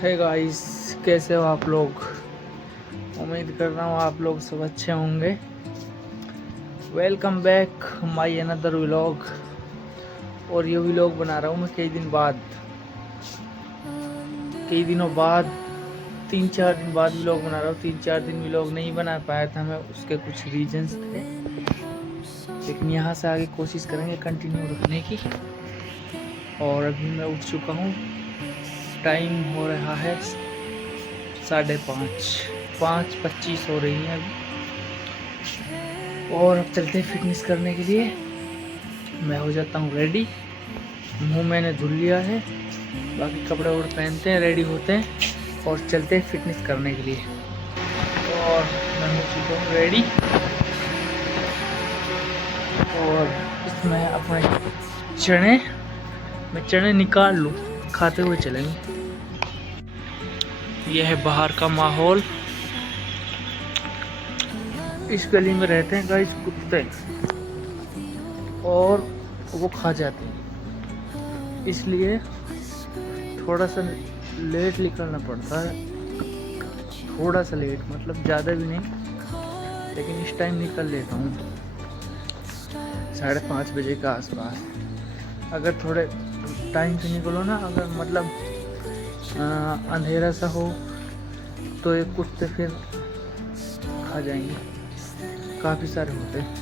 Hey guys, कैसे हो आप लोग। उम्मीद कर रहा हूँ आप लोग सब अच्छे होंगे। Welcome back my another vlog. और ये व्लॉग बना रहा हूँ मैं कई दिनों बाद 3-4 दिन बाद व्लॉग बना रहा हूँ। 3-4 दिन व्लॉग नहीं बना पाया था मैं, उसके कुछ रीजंस थे, लेकिन यहाँ से आगे कोशिश करेंगे कंटिन्यू रखने की। और अभी मैं उठ चुका हूँ, टाइम हो रहा है 5:30, 5:25 हो रही है अभी। और अब चलते हैं फिटनेस करने के लिए। मैं हो जाता हूँ रेडी, मुंह मैंने धुल लिया है, बाकी कपड़े वपड़े पहनते हैं, रेडी होते हैं और चलते हैं फिटनेस करने के लिए। और मैं हो चुका हूँ रेडी। और इसमें अपने चने निकाल लूँ, खाते हुए चलेंगे। यह है बाहर का माहौल। इस गली में रहते हैं गाइस कुत्ते, और वो खा जाते हैं, इसलिए थोड़ा सा लेट निकलना पड़ता है। थोड़ा सा लेट मतलब ज़्यादा भी नहीं, लेकिन इस टाइम निकल लेता हूँ 5:30 बजे के आसपास। अगर थोड़े टाइम से निकलो ना, अगर मतलब अंधेरा सा हो तो ये कुत्ते फिर खा जाएंगे, काफ़ी सारे होते हैं,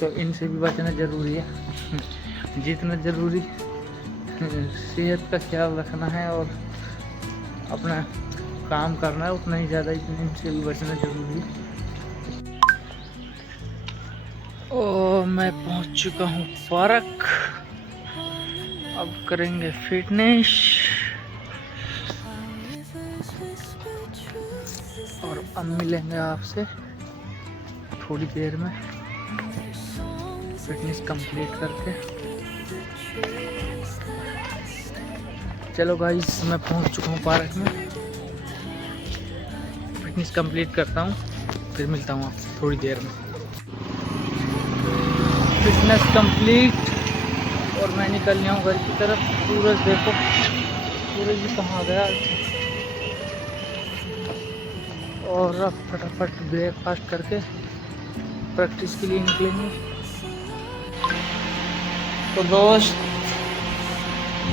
तो इनसे भी बचना ज़रूरी है। जितना ज़रूरी सेहत का ख्याल रखना है और अपना काम करना है, उतना ही ज़्यादा इनसे भी बचना ज़रूरी है। और मैं पहुंच चुका हूँ पार्क। अब करेंगे फिटनेस और अब मिलेंगे आपसे थोड़ी देर में फिटनेस कंप्लीट करके। चलो गाइस, मैं पहुंच चुका हूँ पार्क में, फिटनेस कंप्लीट करता हूँ, फिर मिलता हूँ आपसे थोड़ी देर में। फिटनेस कंप्लीट और मैं निकल गया हूँ घर की तरफ। सूरज देखो, सूरज भी कहाँ गया। और अब फटाफट ब्रेकफास्ट करके प्रैक्टिस के लिए निकलेंगे। तो दोस्त,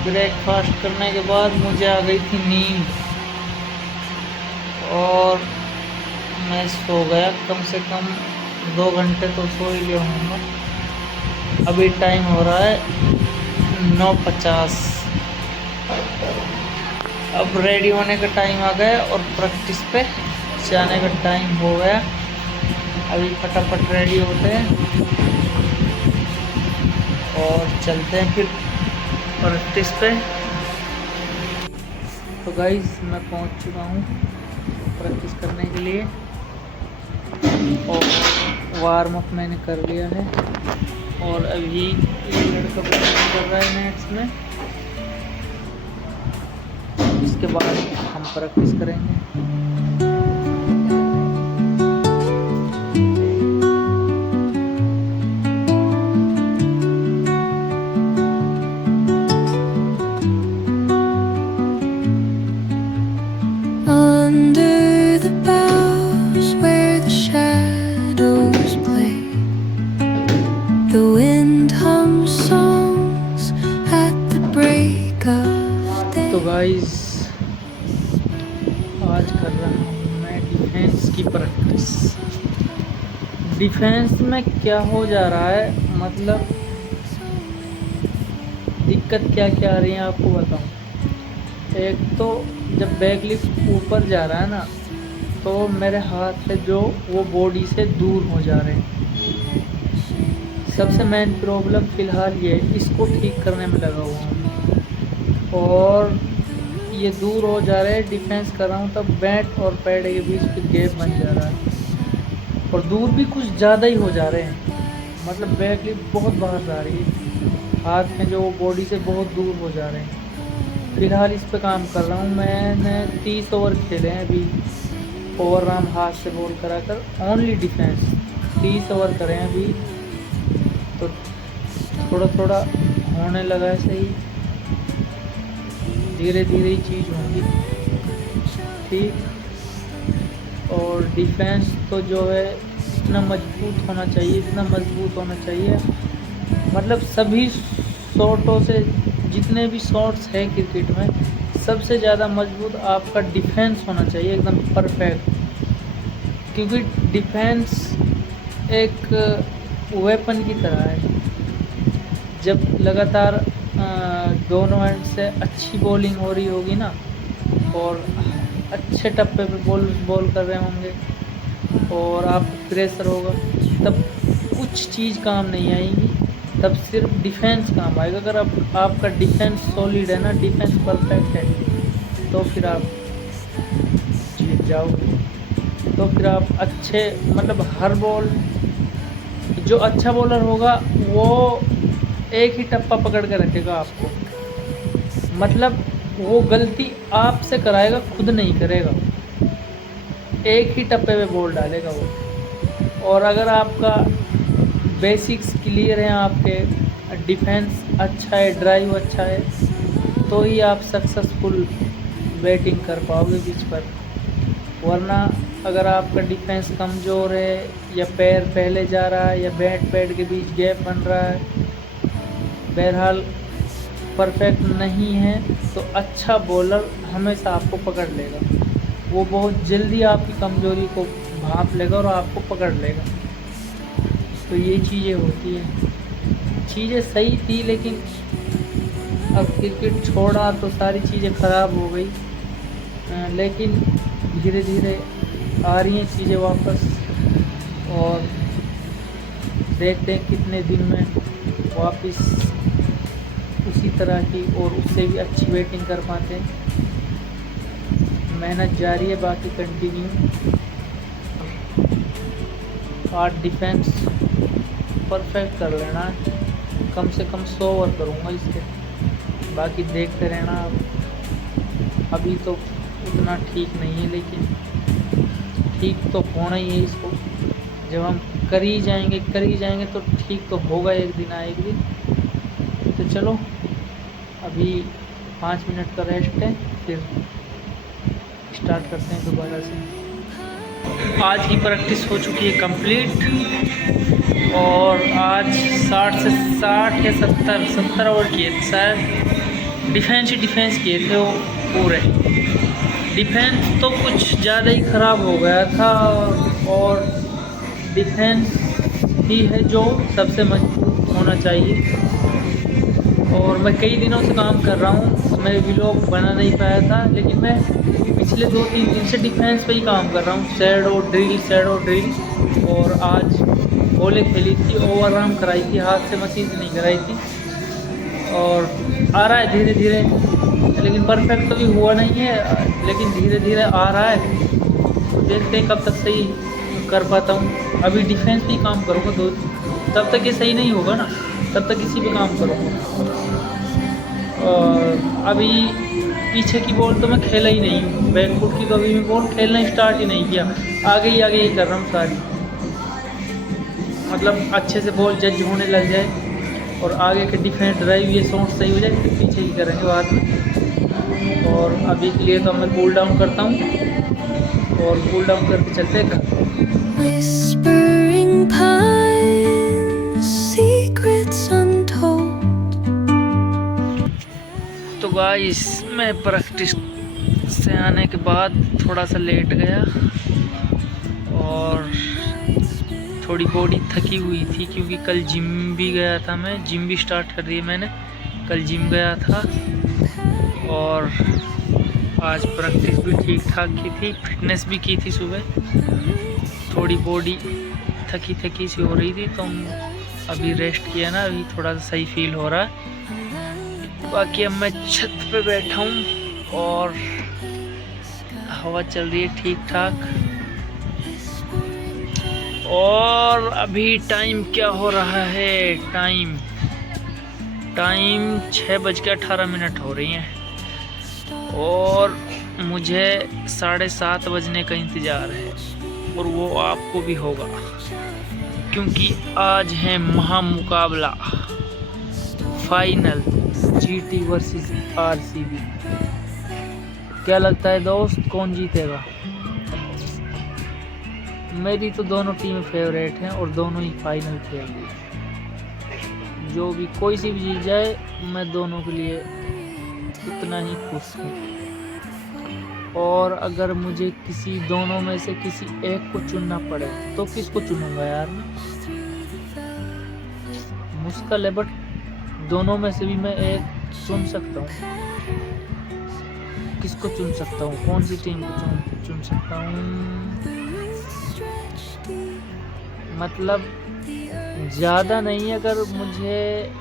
ब्रेकफास्ट करने के बाद मुझे आ गई थी नींद और मैं सो गया। कम से कम 2 घंटे तो सो ही लिया हूँ। अभी टाइम हो रहा है 9:50। अब रेडी होने का टाइम आ गया और प्रैक्टिस पे जाने का टाइम हो गया। अभी फटाफट रेडी होते हैं और चलते हैं फिर प्रैक्टिस पे। तो गाइस, मैं पहुंच चुका हूँ प्रैक्टिस करने के लिए और वार्म अप मैंने कर लिया है। और अभी ये लड़का प्रैक्टिस कर रहा है नेट्स में, इसके बाद हम प्रैक्टिस करेंगे। तो गाइस, आज कर रहा हूँ मैं डिफेंस की प्रैक्टिस। डिफेंस में क्या हो जा रहा है, मतलब दिक्कत क्या क्या आ रही है आपको बताऊँ। एक तो जब बैक लिफ्ट ऊपर जा रहा है ना, तो मेरे हाथ से जो वो बॉडी से दूर हो जा रहे हैं। सबसे मेन प्रॉब्लम फ़िलहाल ये, इसको ठीक करने में लगा हुआ हूँ। और ये दूर हो जा रहे हैं, डिफेंस कर रहा हूँ तब बैट और पैड के बीच पे गैप बन जा रहा है, और दूर भी कुछ ज़्यादा ही हो जा रहे हैं। मतलब बैक लिफ्ट बहुत बाहर जा रही है, हाथ में जो बॉडी से बहुत दूर हो जा रहे हैं। फ़िलहाल इस पे काम कर रहा हूँ। मैंने 30 ओवर खेले हैं अभी, ओवर आर्म हाथ से बॉल कराकर, ओनली डिफेंस 30 ओवर करें हैं अभी। तो थोड़ा थोड़ा होने लगा है सही। धीरे धीरे ही चीज़ होंगी, ठीक। और डिफेंस तो जो है इतना मजबूत होना चाहिए, इतना मजबूत होना चाहिए, मतलब सभी शॉटों से, जितने भी शॉट्स है क्रिकेट में, सबसे ज़्यादा मजबूत आपका डिफेंस होना चाहिए, एकदम परफेक्ट। क्योंकि डिफेंस एक वेपन की तरह है। जब लगातार दोनों एंड से अच्छी बॉलिंग हो रही होगी ना, और अच्छे टप्पे पे बॉल कर रहे होंगे, और आप प्रेशर होगा, तब कुछ चीज़ काम नहीं आएगी, तब सिर्फ डिफेंस काम आएगा। अगर आपका डिफेंस सॉलिड है ना, डिफेंस परफेक्ट है, तो फिर आप जीत जाओगे। तो फिर आप अच्छे, मतलब हर बॉल, जो अच्छा बॉलर होगा वो एक ही टप्पा पकड़ के रखेगा आपको, मतलब वो गलती आपसे कराएगा, खुद नहीं करेगा, एक ही टप्पे पे बॉल डालेगा वो। और अगर आपका बेसिक्स क्लियर हैं, आपके डिफेंस अच्छा है, ड्राइव अच्छा है, तो ही आप सक्सेसफुल बैटिंग कर पाओगे पिच पर। वरना अगर आपका डिफेंस कमज़ोर है, या पैर पहले जा रहा है, या बैट पैड के बीच गैप बन रहा है, बहरहाल परफेक्ट नहीं है, तो अच्छा बॉलर हमेशा आपको पकड़ लेगा। वो बहुत जल्दी आपकी कमज़ोरी को भांप लेगा और आपको पकड़ लेगा। तो ये चीज़ें होती हैं। चीज़ें सही थी, लेकिन अब क्रिकेट छोड़ा तो सारी चीज़ें ख़राब हो गई। लेकिन धीरे धीरे आ रही हैं चीज़ें वापस, और देखते हैं कितने दिन में वापस उसी तरह की और उससे भी अच्छी बैटिंग कर पाते हैं। मेहनत जारी है, बाकी कंटिन्यू। आज डिफेंस परफेक्ट कर लेना है, कम से कम 100 ओवर करूँगा इसके, बाकी देखते रहना। अभी तो उतना ठीक नहीं है, लेकिन ठीक तो होना ही है इसको। जब हम कर ही जाएंगे तो ठीक तो होगा, एक दिन आए एक दिन। तो चलो अभी 5 मिनट का रेस्ट है, फिर स्टार्ट करते हैं दोबारा से। आज की प्रैक्टिस हो चुकी है कंप्लीट, और आज 60 से 60 या 70 ओवर किए थे शायद। डिफेंस किए थे वो पूरे। डिफेंस तो कुछ ज़्यादा ही ख़राब हो गया था, और डिफेंस ही है जो सबसे मजबूत होना चाहिए। और मैं कई दिनों से काम कर रहा हूँ, मैं व्लॉग बना नहीं पाया था, लेकिन मैं पिछले 2-3 दिन से डिफेंस पे ही काम कर रहा हूँ। शैडो ड्रिल, और आज बॉलें खेली थी, ओवरआर्म कराई थी, हाथ से मशीन से नहीं कराई थी। और आ रहा है धीरे धीरे, लेकिन परफेक्ट तो भी हुआ नहीं है, लेकिन धीरे धीरे आ रहा है। तो देखते हैं कब तक सही कर पाता हूँ। अभी डिफेंस पे ही काम करूँगा, तब तक ये सही नहीं होगा ना, तब तक इसी पे काम करूँगा। और अभी पीछे की बॉल तो मैं खेला ही नहीं हूँ, बैकफुट की तो अभी मैं बॉल खेलना स्टार्ट ही नहीं किया, आगे ही कर रहा हूँ सारी। मतलब अच्छे से बॉल जज होने लग जाए, और आगे के डिफेंस ड्राइव ये शॉट सही हो जाए, फिर पीछे ही करेंगे बाद में। और अभी के लिए तो मैं कूल डाउन करता हूँ, और कूल डाउन करके चलते हैं घर। तो गाइस, मैं प्रैक्टिस से आने के बाद थोड़ा सा लेट गया, और थोड़ी बॉडी थकी हुई थी, क्योंकि कल जिम भी गया था। मैं जिम भी स्टार्ट कर दी है मैंने, कल जिम गया था, और आज प्रैक्टिस भी ठीक ठाक की थी, फिटनेस भी की थी सुबह। थोड़ी बॉडी थकी सी हो रही थी, तो अभी रेस्ट किया ना, अभी थोड़ा सा सही फील हो रहा है। बाकी अब मैं छत पे बैठा हूँ, और हवा चल रही है ठीक ठाक। और अभी टाइम क्या हो रहा है, टाइम 6:18 हो रही हैं, और मुझे 7:30 बजने का इंतज़ार है, और वो आपको भी होगा, क्योंकि आज है महामुकाबला, फाइनल, GT वर्सेस RCB। क्या लगता है दोस्त, कौन जीतेगा? मेरी तो दोनों टीमें फेवरेट हैं और दोनों ही फाइनल खेल रही हैं। जो भी कोई सी भी जीत जाए, मैं दोनों के लिए उतना ही खुश हूँ। और अगर मुझे किसी दोनों में से किसी एक को चुनना पड़े तो किसको चुनूंगा यार? मुश्किल है, बट दोनों में से भी मैं एक चुन सकता हूँ। किसको चुन सकता हूँ? कौन सी टीम को चुन सकता हूँ? मतलब ज़्यादा नहीं, अगर मुझे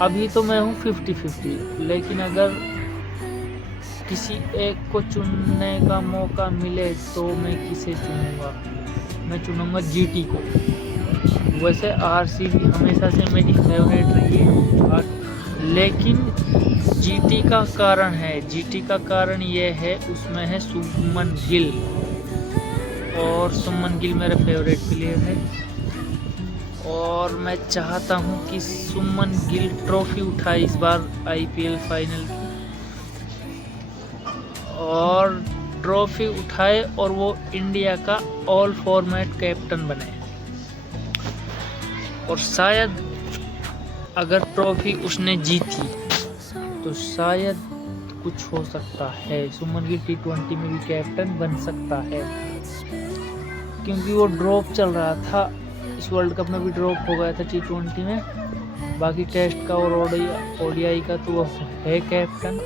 अभी तो मैं हूँ 50-50, लेकिन अगर किसी एक को चुनने का मौका मिले तो मैं किसे चुनूंगा? मैं चुनूंगा जीटी को। वैसे आरसीबी हमेशा से मेरी फेवरेट रही है, लेकिन जीटी का कारण है, जीटी का कारण ये है, उसमें है शुभमन गिल, और शुभमन गिल मेरा फेवरेट प्लेयर है। और मैं चाहता हूँ कि शुभमन गिल ट्रॉफी उठाए इस बार आईपीएल फाइनल की, और ट्रॉफी उठाए और वो इंडिया का ऑल फॉर्मेट कैप्टन बने। और शायद अगर ट्रॉफी उसने जीती तो शायद कुछ हो सकता है, शुभमन गिल T20 में भी कैप्टन बन सकता है, क्योंकि वो ड्रॉप चल रहा था। इस वर्ल्ड कप में भी ड्रॉप हो गया था T20 में, बाकी टेस्ट का और ओडीआई का तो वो है कैप्टन।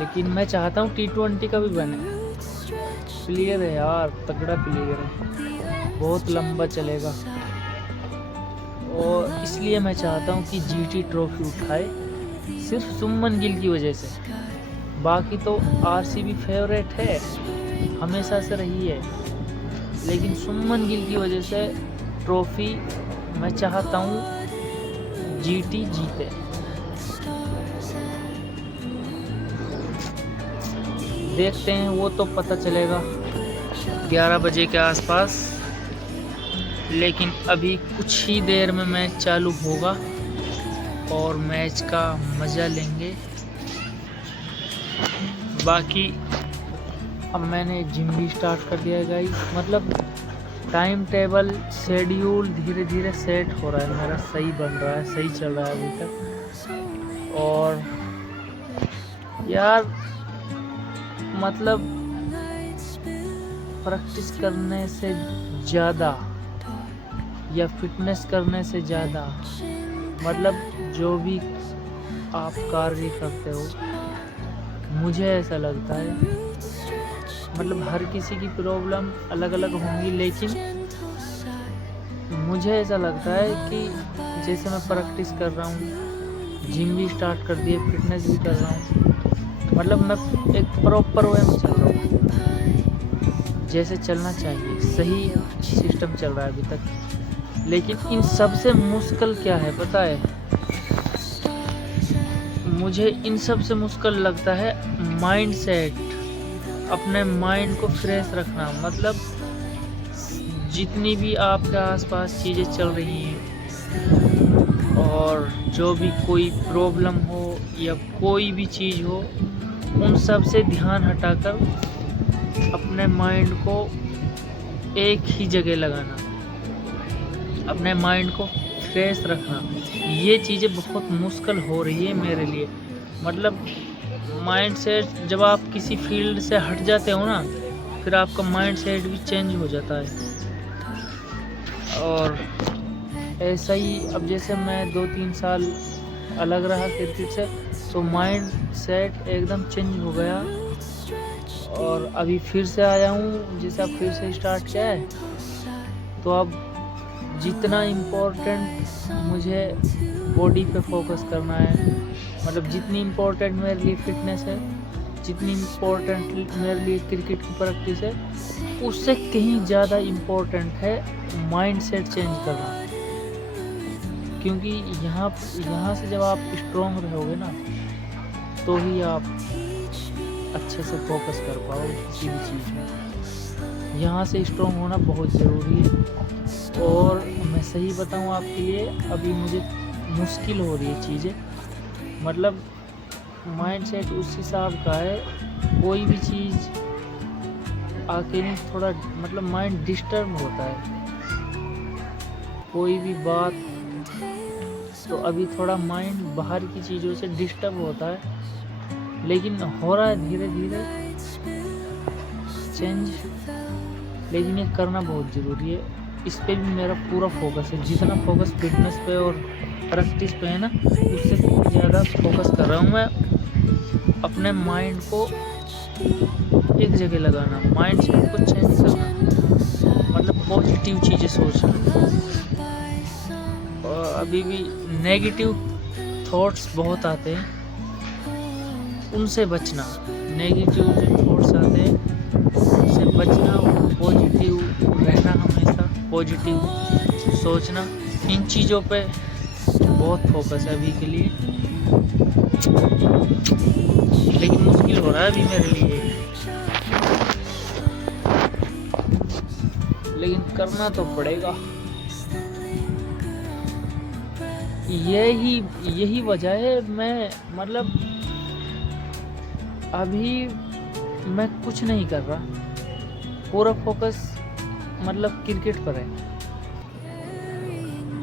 लेकिन मैं चाहता हूँ T20 का भी बने। प्लेयर है यार, तगड़ा प्लेयर है, बहुत लंबा चलेगा, और इसलिए मैं चाहता हूँ कि जीटी ट्रॉफी उठाए, सिर्फ शुभमन गिल की वजह से। बाकी तो आरसीबी फेवरेट है, हमेशा से रही है, लेकिन शुभमन गिल की वजह से ट्रॉफी मैं चाहता हूँ जीटी जीते। देखते हैं, वो तो पता चलेगा 11 बजे के आसपास। लेकिन अभी कुछ ही देर में मैच चालू होगा और मैच का मज़ा लेंगे। बाकी अब मैंने जिम भी स्टार्ट कर दिया है गाइस, मतलब टाइम टेबल शेड्यूल धीरे धीरे सेट हो रहा है मेरा, सही बन रहा है, सही चल रहा है अभी तक। और यार मतलब प्रैक्टिस करने से ज़्यादा या फिटनेस करने से ज़्यादा, मतलब जो भी आप कार्य करते हो, मुझे ऐसा लगता है, मतलब हर किसी की प्रॉब्लम अलग अलग होंगी, लेकिन मुझे ऐसा लगता है कि जैसे मैं प्रैक्टिस कर रहा हूँ, जिम भी स्टार्ट कर दिए, फिटनेस भी कर रहा हूँ, मतलब मैं एक प्रॉपर वे में चल रहा हूँ, जैसे चलना चाहिए, सही सिस्टम चल रहा है अभी तक। लेकिन इन सबसे मुश्किल क्या है पता है? मुझे इन सबसे मुश्किल लगता है माइंड सेट, अपने माइंड को फ्रेश रखना। मतलब जितनी भी आपके आसपास चीज़ें चल रही हैं और जो भी कोई प्रॉब्लम हो या कोई भी चीज़ हो, उन सब से ध्यान हटाकर अपने माइंड को एक ही जगह लगाना, अपने माइंड को फ्रेश रखना, ये चीज़ें बहुत मुश्किल हो रही है मेरे लिए। मतलब माइंड सेट, जब आप किसी फील्ड से हट जाते हो ना, फिर आपका माइंड सेट भी चेंज हो जाता है। और ऐसा ही अब जैसे मैं 2-3 साल अलग रहा क्रिकेट से, तो माइंड सेट एकदम चेंज हो गया, और अभी फिर से आया हूँ, जैसे अब फिर से स्टार्ट किया है, तो अब जितना इम्पोर्टेंट मुझे बॉडी पे फोकस करना है, मतलब जितनी इम्पोर्टेंट मेरे लिए फिटनेस है, जितनी इम्पोर्टेंट मेरे लिए क्रिकेट की प्रैक्टिस है, उससे कहीं ज़्यादा इम्पोर्टेंट है माइंड सेट चेंज करना। क्योंकि यहाँ से जब आप स्ट्रॉन्ग रहोगे ना, तो ही आप अच्छे से फोकस कर पाओगे किसी भी चीज़ में। यहाँ से स्ट्रॉन्ग होना बहुत ज़रूरी है। और मैं सही बताऊँ आपके लिए, अभी मुझे मुश्किल हो रही है चीज़ें, मतलब माइंडसेट उस हिसाब का है, कोई भी चीज़ आके नहीं थोड़ा मतलब माइंड डिस्टर्ब होता है, कोई भी बात, तो अभी थोड़ा माइंड बाहर की चीज़ों से डिस्टर्ब होता है, लेकिन हो रहा है धीरे धीरे चेंज। लेकिन ये करना बहुत ज़रूरी है, इस पे भी मेरा पूरा फोकस है। जितना फोकस फिटनेस पे और प्रैक्टिस पे है ना, उससे ज़्यादा फोकस कर रहा हूँ मैं अपने माइंड को एक जगह लगाना, माइंड सेट को चेंज करना, मतलब पॉजिटिव चीज़ें सोचना। और अभी भी नेगेटिव थॉट्स बहुत आते हैं, उनसे बचना। नेगेटिव जो थॉट्स आते हैं उनसे बचना, पॉजिटिव रहना, हमेशा पॉजिटिव सोचना। इन चीज़ों पे बहुत फोकस है अभी के लिए, लेकिन मुश्किल हो रहा है अभी मेरे लिए, लेकिन करना तो पड़ेगा। यही वजह है मैं मतलब अभी मैं कुछ नहीं कर रहा, पूरा फोकस मतलब क्रिकेट पर है।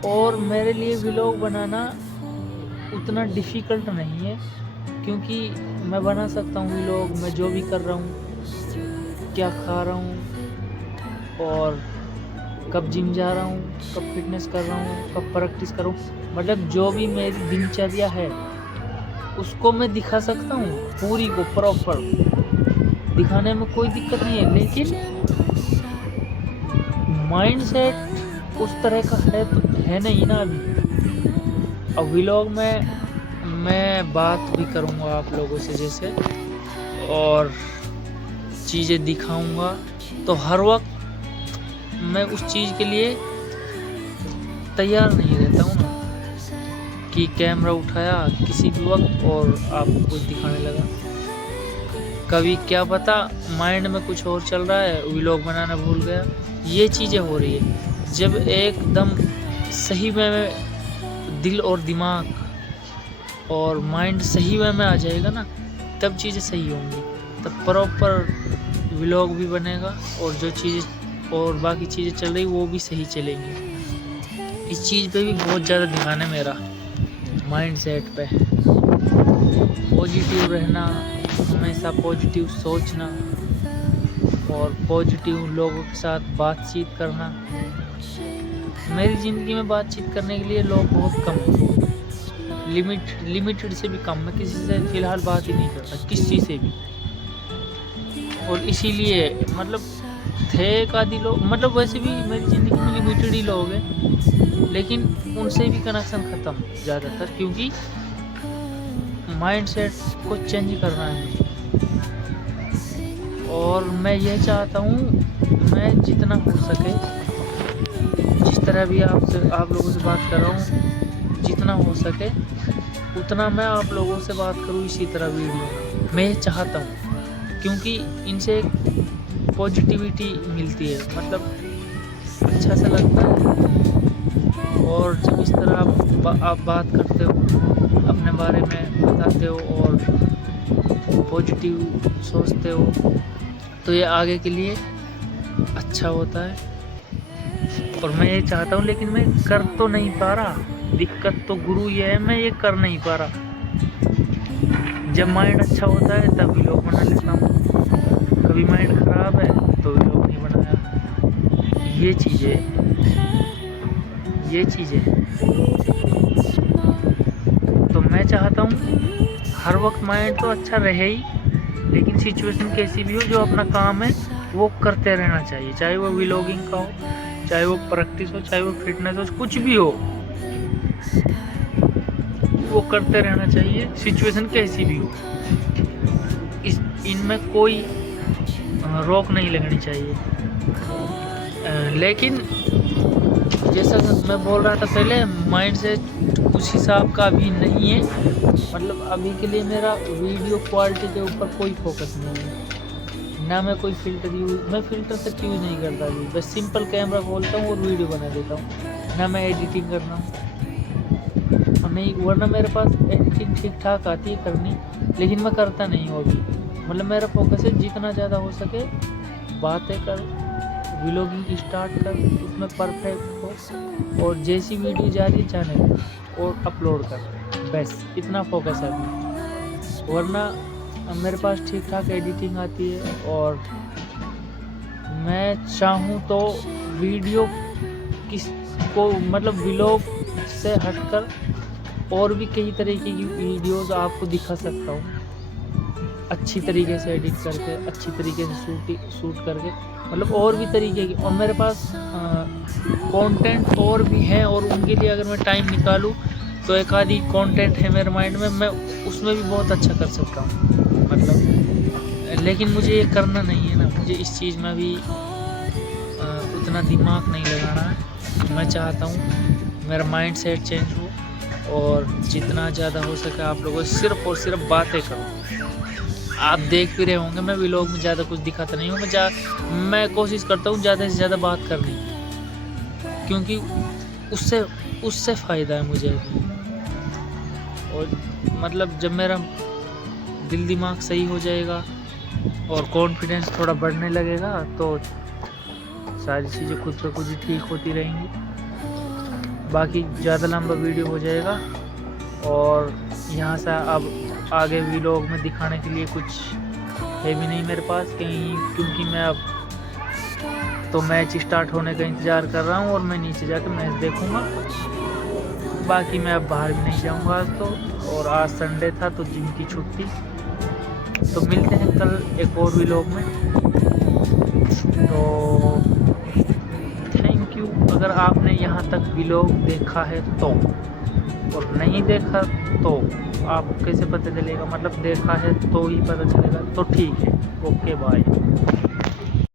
और मेरे लिए व्लॉग बनाना उतना डिफ़िकल्ट नहीं है, क्योंकि मैं बना सकता हूँ व्लॉग, मैं जो भी कर रहा हूँ, क्या खा रहा हूँ, और कब जिम जा रहा हूँ, कब फिटनेस कर रहा हूँ, कब प्रैक्टिस कर रहा हूँ, मतलब जो भी मेरी दिनचर्या है उसको मैं दिखा सकता हूँ, पूरी को प्रॉपर दिखाने में कोई दिक्कत नहीं है। लेकिन माइंडसेट उस तरह का है नहीं ना अभी। अब व्लॉग में मैं बात भी करूँगा आप लोगों से जैसे, और चीज़ें दिखाऊँगा, तो हर वक्त मैं उस चीज़ के लिए तैयार नहीं रहता हूँ ना, कि कैमरा उठाया किसी भी वक्त और आपको कुछ दिखाने लगा। कभी क्या पता माइंड में कुछ और चल रहा है, व्लॉग बनाना भूल गया। ये चीज़ें हो रही है। जब एकदम सही में दिल और दिमाग और माइंड सही वे में आ जाएगा ना, तब चीज़ें सही होंगी, तब प्रॉपर व्लॉग भी बनेगा, और जो चीज़ें और बाकी चीज़ें चल रही वो भी सही चलेंगी। इस चीज़ पे भी बहुत ज़्यादा ध्यान है मेरा, माइंड सेट पे। पॉजिटिव रहना, हमेशा पॉजिटिव सोचना, और पॉजिटिव लोगों के साथ बातचीत करना। मेरी ज़िंदगी में बातचीत करने के लिए लोग बहुत कम हैं, लिमिटेड से भी कम। मैं किसी से फ़िलहाल बात ही नहीं करता, किसी से भी। और इसीलिए मतलब थे एक आधी लोग, मतलब वैसे भी मेरी ज़िंदगी में लिमिटेड ही लोग हैं, लेकिन उनसे भी कनेक्शन ख़त्म ज़्यादातर, क्योंकि माइंडसेट को चेंज करना है मुझे। और मैं ये चाहता हूँ मैं जितना हो सके, जिस तरह भी आप लोगों से बात कर रहा हूँ, जितना हो सके उतना मैं आप लोगों से बात करूँ इसी तरह वीडियो मैं चाहता हूँ, क्योंकि इनसे एक पॉजिटिविटी मिलती है, मतलब अच्छा सा लगता है। और जब इस तरह आप बात करते हो, अपने बारे में बताते हो और पॉजिटिव सोचते हो, तो ये आगे के लिए अच्छा होता है। और मैं ये चाहता हूँ, लेकिन मैं कर तो नहीं पा रहा। दिक्कत तो गुरु ये है, मैं ये कर नहीं पा रहा। जब माइंड अच्छा होता है तब व्लॉग बना लेता हूँ, कभी माइंड ख़राब है तो व्लॉग नहीं बनाया। ये चीज़ें तो मैं चाहता हूँ हर वक्त माइंड तो अच्छा रहे ही, लेकिन सिचुएशन कैसी भी हो, जो अपना काम है वो करते रहना चाहिए। चाहे वो व्लॉगिंग का हो, चाहे वो प्रैक्टिस हो, चाहे वो फिटनेस हो, कुछ भी हो, वो करते रहना चाहिए, सिचुएशन कैसी भी हो। इनमें कोई रोक नहीं लगनी चाहिए। लेकिन जैसा मैं बोल रहा था पहले, माइंड से उस हिसाब का अभी नहीं है। मतलब अभी के लिए मेरा वीडियो क्वालिटी के ऊपर कोई फोकस नहीं है, ना मैं कोई मैं फ़िल्टर तक यूज़ नहीं करता अभी। बस सिंपल कैमरा खोलता हूँ और वीडियो बना देता हूँ, ना मैं एडिटिंग करना हूँ, और नहीं, वरना मेरे पास एडिटिंग ठीक ठाक आती है करनी, लेकिन मैं करता नहीं हूँ अभी। मतलब मेरा फोकस है जितना ज़्यादा हो सके बातें कर, व्लॉगिंग स्टार्ट कर, उसमें परफेक्ट हो, और जैसी वीडियो जा रही है जाने दे और अपलोड कर, बस इतना फोकस है अभी। वरना मेरे पास ठीक ठाक एडिटिंग आती है, और मैं चाहूँ तो वीडियो किस को मतलब व्लॉग से हटकर और भी कई तरीके की वीडियोस आपको दिखा सकता हूँ, अच्छी तरीके से एडिट करके, अच्छी तरीके से शूट करके, मतलब और भी तरीके की। और मेरे पास कंटेंट और भी हैं, और उनके लिए अगर मैं टाइम निकालूँ तो एक आधी कंटेंट है मेरे माइंड में, मैं उसमें भी बहुत अच्छा कर सकता हूँ मतलब। लेकिन मुझे ये करना नहीं है ना, मुझे इस चीज़ में भी उतना दिमाग नहीं लगाना है। मैं चाहता हूँ मेरा माइंड सेट चेंज हो, और जितना ज़्यादा हो सके आप लोगों से सिर्फ़ और सिर्फ बातें करूँ। आप देख भी रहे होंगे मैं व्लॉग में ज़्यादा कुछ दिखाता नहीं हूँ, मैं कोशिश करता हूँ ज़्यादा से ज़्यादा बात करने की, क्योंकि उससे उससे फ़ायदा है मुझे अभी। और मतलब जब मेरा दिल दिमाग सही हो जाएगा और कॉन्फिडेंस थोड़ा बढ़ने लगेगा, तो सारी चीज़ें खुद ब खुद ही ठीक होती रहेंगी। बाकी ज़्यादा लंबा वीडियो हो जाएगा, और यहाँ से अब आगे व्लॉग में दिखाने के लिए कुछ है भी नहीं मेरे पास कहीं, क्योंकि मैं अब तो मैच स्टार्ट होने का इंतज़ार कर रहा हूँ, और मैं नीचे जाकर मैच देखूँगा। बाकी मैं अब बाहर भी नहीं जाऊँगा आज तो, और आज संडे था तो जिम की छुट्टी। तो मिलते हैं कल एक और व्लॉग में। तो थैंक यू अगर आपने यहाँ तक व्लॉग देखा है तो, और नहीं देखा तो आपको कैसे पता चलेगा, मतलब देखा है तो ही पता चलेगा। तो ठीक है, ओके बाय।